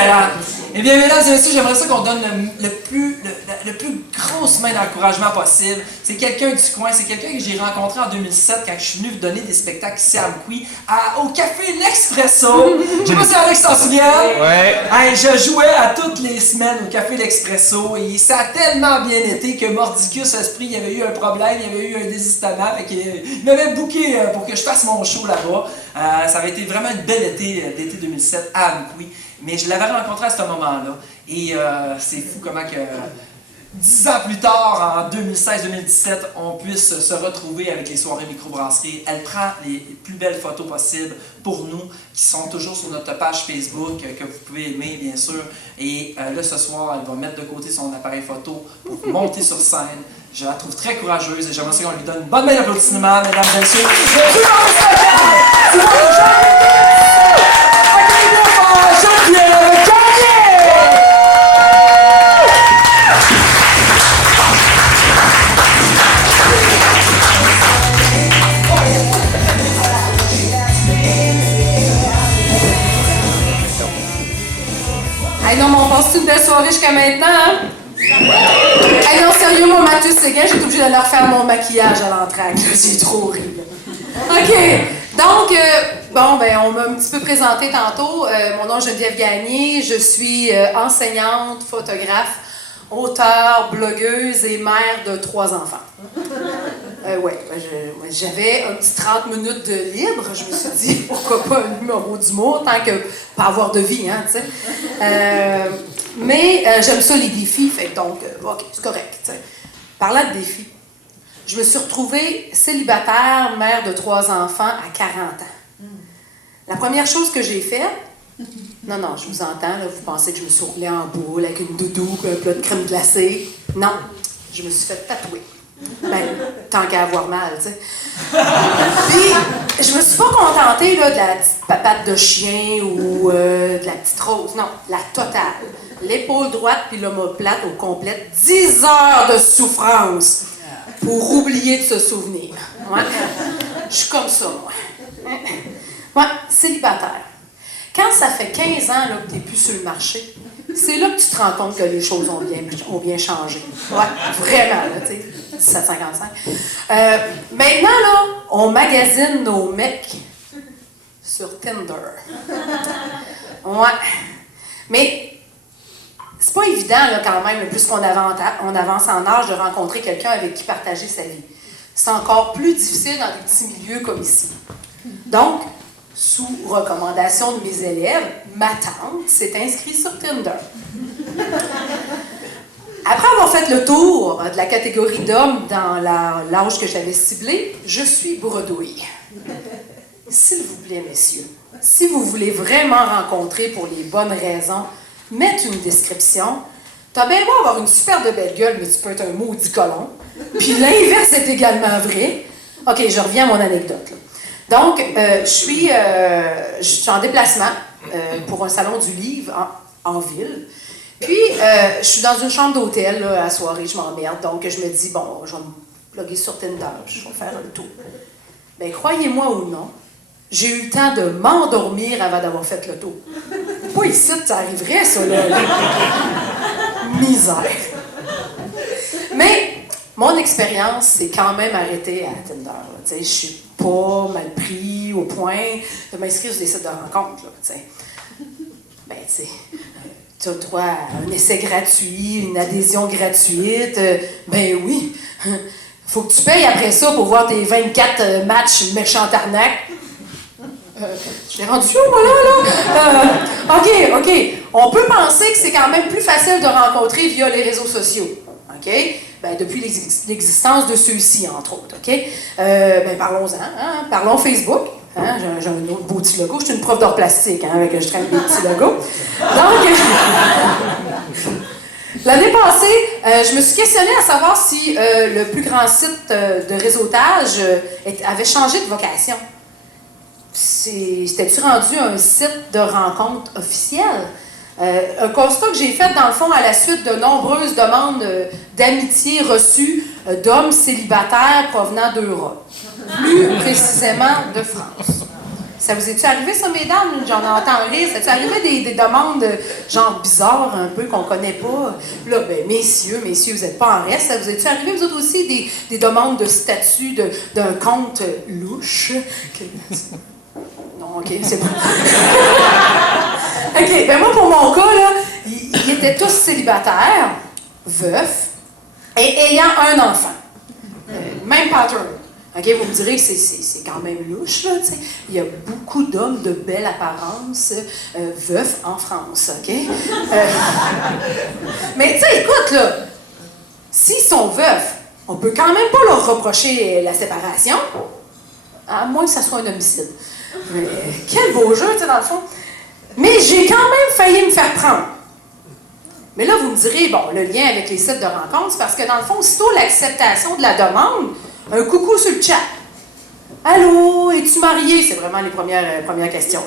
Excellent. Eh bien, mesdames et messieurs, j'aimerais ça qu'on donne le plus grosse main d'encouragement possible. C'est quelqu'un du coin, c'est quelqu'un que j'ai rencontré en 2007 quand je suis venu donner des spectacles ici à Amqui, au Café L'Expresso. Je sais pas si Alex t'en souvient. Ouais. Hey, je jouais à toutes les semaines au Café L'Expresso et ça a tellement bien été que Mordicus Esprit, il y avait eu un problème, il y avait eu un désistement, fait qu'il m'avait booké pour que je fasse mon show là-bas. Ça avait été vraiment une belle été, l'été 2007 à Amqui. Mais je l'avais rencontré à ce moment-là. Et c'est fou comment que 10 ans plus tard, en 2016-2017, on puisse se retrouver avec les soirées microbrasserie. Elle prend les plus belles photos possibles pour nous, qui sont toujours sur notre page Facebook, que vous pouvez aimer, bien sûr. Et là, ce soir, elle va mettre de côté son appareil photo pour monter sur scène. Je la trouve très courageuse et j'aimerais qu'on lui donne une bonne main d'applaudissement, mesdames et messieurs. Hey non, mais on passe une belle soirée jusqu'à maintenant, hein? Hey non, sérieux, moi, Mathieu Séguin, j'ai été obligée d'aller refaire mon maquillage à l'entraque. J'ai trop ri. OK. Donc, on m'a un petit peu présenté tantôt. Mon nom est Geneviève Gagné. Je suis enseignante, photographe, auteure, blogueuse et mère de 3 enfants. J'avais un petit 30 minutes de libre. Je me suis dit, pourquoi pas un numéro d'humour, tant que pas avoir de vie, hein, tu sais. Mais j'aime ça, les défis, fait donc, OK, c'est correct, tu sais. Parlant de défis, je me suis retrouvée célibataire, mère de 3 enfants à 40 ans. La première chose que j'ai faite, non, je vous entends, là, vous pensez que je me suis roulée en boule avec une doudou, un plat de crème glacée. Non, je me suis fait tatouer. Ben, tant qu'à avoir mal, tu sais. Puis, je me suis pas contentée là, de la petite papate de chien ou de la petite rose. Non, la totale. L'épaule droite puis l'omoplate au complet. 10 heures de souffrance pour oublier de se souvenir. Ouais. Je suis comme ça, moi. Ouais, célibataire. Quand ça fait 15 ans là, que tu n'es plus sur le marché, c'est là que tu te rends compte que les choses ont bien changé. Ouais, vraiment, là, tu sais. 1755. Maintenant, là, on magasine nos mecs sur Tinder. Ouais. Mais c'est pas évident, là, quand même, plus qu'on avance en âge, de rencontrer quelqu'un avec qui partager sa vie. C'est encore plus difficile dans des petits milieux comme ici. Donc, sous recommandation de mes élèves, ma tante s'est inscrite sur Tinder. Après avoir fait le tour de la catégorie d'hommes dans l'âge que j'avais ciblé, je suis bredouille. S'il vous plaît, messieurs, si vous voulez vraiment rencontrer pour les bonnes raisons, mettre une description. T'as bien beau avoir une super de belle gueule, mais tu peux être un maudit colon. Puis l'inverse est également vrai. OK, je reviens à mon anecdote, là. Donc, je suis en déplacement pour un salon du livre en ville. Puis, je suis dans une chambre d'hôtel là, à la soirée, je m'emmerde. Donc, je me dis, bon, je vais me plugger sur Tinder, je vais faire un tour. Bien, croyez-moi ou non, j'ai eu le temps de m'endormir avant d'avoir fait le tour. Pas ici, ça arriverait, ça, là. Misère. Mais, mon expérience s'est quand même arrêtée à Tinder. Je ne suis pas mal pris au point de m'inscrire sur des sites de rencontres. Ben, tu sais, tu as le droit à un essai gratuit, une adhésion gratuite. Ben oui. Faut que tu payes après ça pour voir tes 24 matchs méchants arnaques. Je l'ai rendu où, moi, là? OK. On peut penser que c'est quand même plus facile de rencontrer via les réseaux sociaux. OK? Ben, depuis l'existence de ceux-ci, entre autres. OK? Ben, parlons-en. Hein? Parlons Facebook. Hein? J'ai un autre beau petit logo. Je suis une prof d'art plastique, hein, avec je traîne des petits logos. Donc, l'année passée, je me suis questionnée à savoir si le plus grand site de réseautage avait changé de vocation. C'était-tu rendu un site de rencontre officiel? Un constat que j'ai fait, dans le fond, à la suite de nombreuses demandes d'amitié reçues d'hommes célibataires provenant d'Europe, plus précisément de France. Ça vous est-tu arrivé, ça, mesdames? J'en entends rire. Ça t'est arrivé des demandes, genre bizarres, un peu, qu'on connaît pas? Là, ben, messieurs, vous n'êtes pas en reste. Ça vous est-tu arrivé, vous autres aussi, des demandes de statut d'un compte louche? Non, OK, c'est bon. OK, ben moi, pour mon cas, là, ils étaient tous célibataires, veufs, et ayant un enfant. Même pattern. OK, vous me direz que c'est quand même louche, là, tu sais. Il y a beaucoup d'hommes de belle apparence veufs en France, OK? Mais tu sais, écoute, là, s'ils sont veufs, on peut quand même pas leur reprocher la séparation, à moins que ça soit un homicide. Mais quel beau jeu, tu sais, dans le fond. Mais j'ai quand même failli me faire prendre. Mais là, vous me direz, bon, le lien avec les sites de rencontres, c'est parce que dans le fond, aussitôt l'acceptation de la demande, un coucou sur le chat. Allô, es-tu mariée? C'est vraiment les premières questions.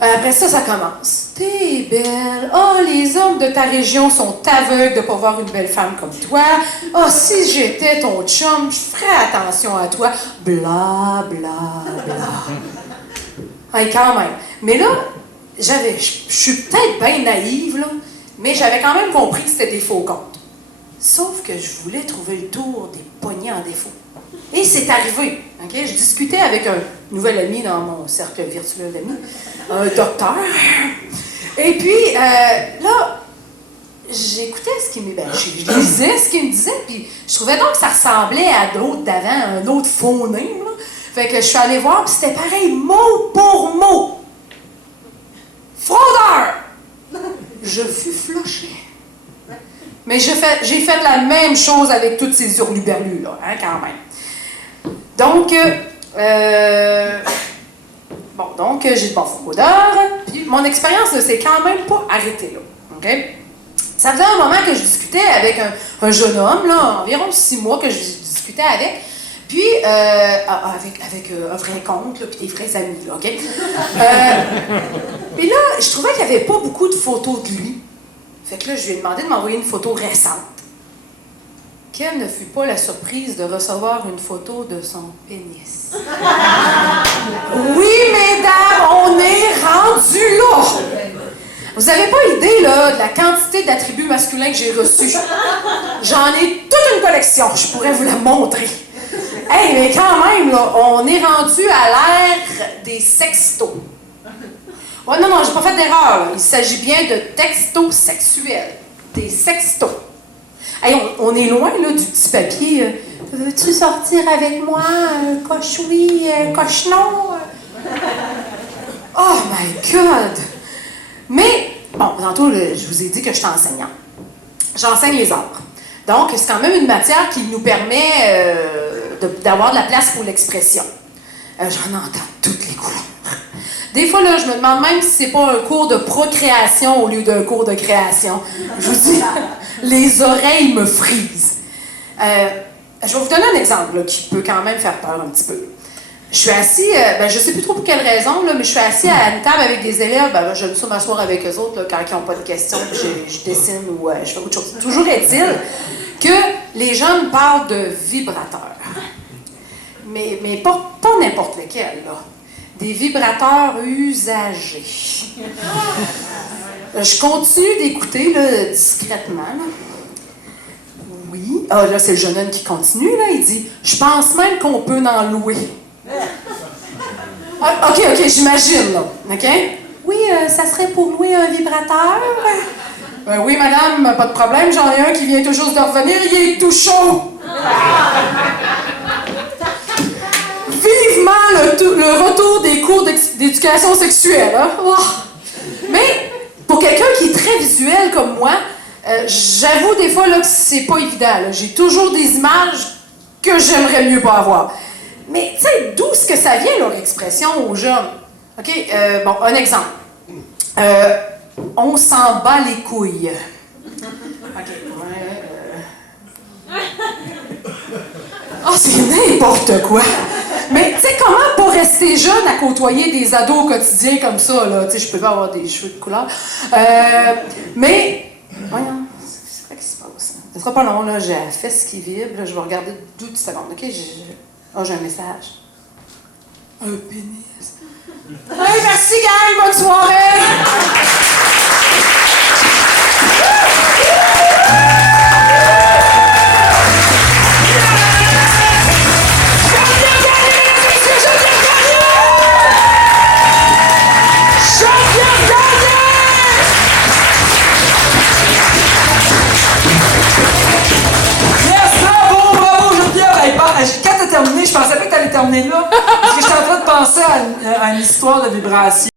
Après ça, ça commence. T'es belle. Oh, les hommes de ta région sont aveugles de ne pas voir une belle femme comme toi. Oh, si j'étais ton chum, je ferais attention à toi. Bla, bla, bla. Hey, quand même. Mais là, je suis peut-être bien naïve, là, mais j'avais quand même compris que c'était des faux comptes. Sauf que je voulais trouver le tour des poignées en défaut. Et c'est arrivé. Okay? Je discutais avec un nouvel ami dans mon cercle virtuel d'amis, un docteur. Et puis, là, j'écoutais ce qu'il me disait. Je lisais ce qu'il me disait, puis je trouvais donc que ça ressemblait à d'autres d'avant, un autre phonème. Là. Fait que je suis allée voir, puis c'était pareil, mot pour mot. Fraudeur! Je fus flochée. Mais j'ai fait la même chose avec toutes ces hurluberlus, là, hein, quand même. Donc, j'ai de bons fraudeurs, puis mon expérience ne s'est quand même pas arrêtée là. Okay? Ça faisait un moment que je discutais avec un jeune homme, là, environ 6 mois que je discutais avec, puis avec un vrai compte, là, puis des vrais amis, là, OK? Puis là, je trouvais qu'il n'y avait pas beaucoup de photos de lui. Fait que là, je lui ai demandé de m'envoyer une photo récente. Quelle ne fut pas la surprise de recevoir une photo de son pénis? Oui, mesdames, on est rendu là! Vous n'avez pas idée, là, de la quantité d'attributs masculins que j'ai reçus. J'en ai toute une collection, je pourrais vous la montrer. Hey, mais quand même, là, on est rendu à l'ère des sextos. Oh, non, j'ai pas fait d'erreur. Il s'agit bien de textos sexuels. Des sextos. Hey, on est loin là, du petit papier. Veux-tu sortir avec moi, cochoui, cochenon? Oh my God! Mais, bon, tantôt, je vous ai dit que je suis enseignante. J'enseigne les arts. Donc, c'est quand même une matière qui nous permet d'avoir de la place pour l'expression. J'en entends toutes les couleurs. Des fois, là, je me demande même si c'est pas un cours de procréation au lieu d'un cours de création. Je vous dis, les oreilles me frisent. Je vais vous donner un exemple là, qui peut quand même faire peur un petit peu. Je suis assis, je sais plus trop pour quelle raison, là, mais je suis assis à une table avec des élèves. J'aime ça m'asseoir avec eux autres là, quand ils n'ont pas de questions, je dessine ou je fais autre chose. Toujours est-il que les jeunes parlent de vibrateurs. Mais pas n'importe lequel, là. Des vibrateurs usagés. Je continue d'écouter là, discrètement. Là. Oui. Ah, là, c'est le jeune homme qui continue. Là. Il dit « Je pense même qu'on peut en louer. » Ah, OK, j'imagine. Là. OK? Oui, ça serait pour louer un vibrateur? Oui, madame, pas de problème. J'en ai un qui vient tout juste de revenir. Il est tout chaud. Vivement le retour des cours d'éducation sexuelle. Hein? Oh. Mais pour quelqu'un qui est très visuel comme moi, j'avoue des fois là, que c'est pas évident. Là. J'ai toujours des images que j'aimerais mieux pas avoir. Mais tu sais, d'où est-ce que ça vient leur expression aux jeunes? OK, bon, un exemple. On s'en bat les couilles. OK, oh, c'est n'importe quoi! Mais, tu sais, comment pas rester jeune à côtoyer des ados au quotidien comme ça, là? Tu sais, je peux pas avoir des cheveux de couleur. Mais, voyons, c'est quoi qui se passe? Ça sera pas long, là. J'ai la fesse qui vibre. Là, je vais regarder 12 secondes, OK? J'ai un message. Un pénis. Hey, merci, gang! Bonne soirée! Yes, bravo, Geneviève! Hey, quand t'as terminé, je pensais pas que t'allais terminer là. Parce que j'étais en train de penser à une histoire de vibration.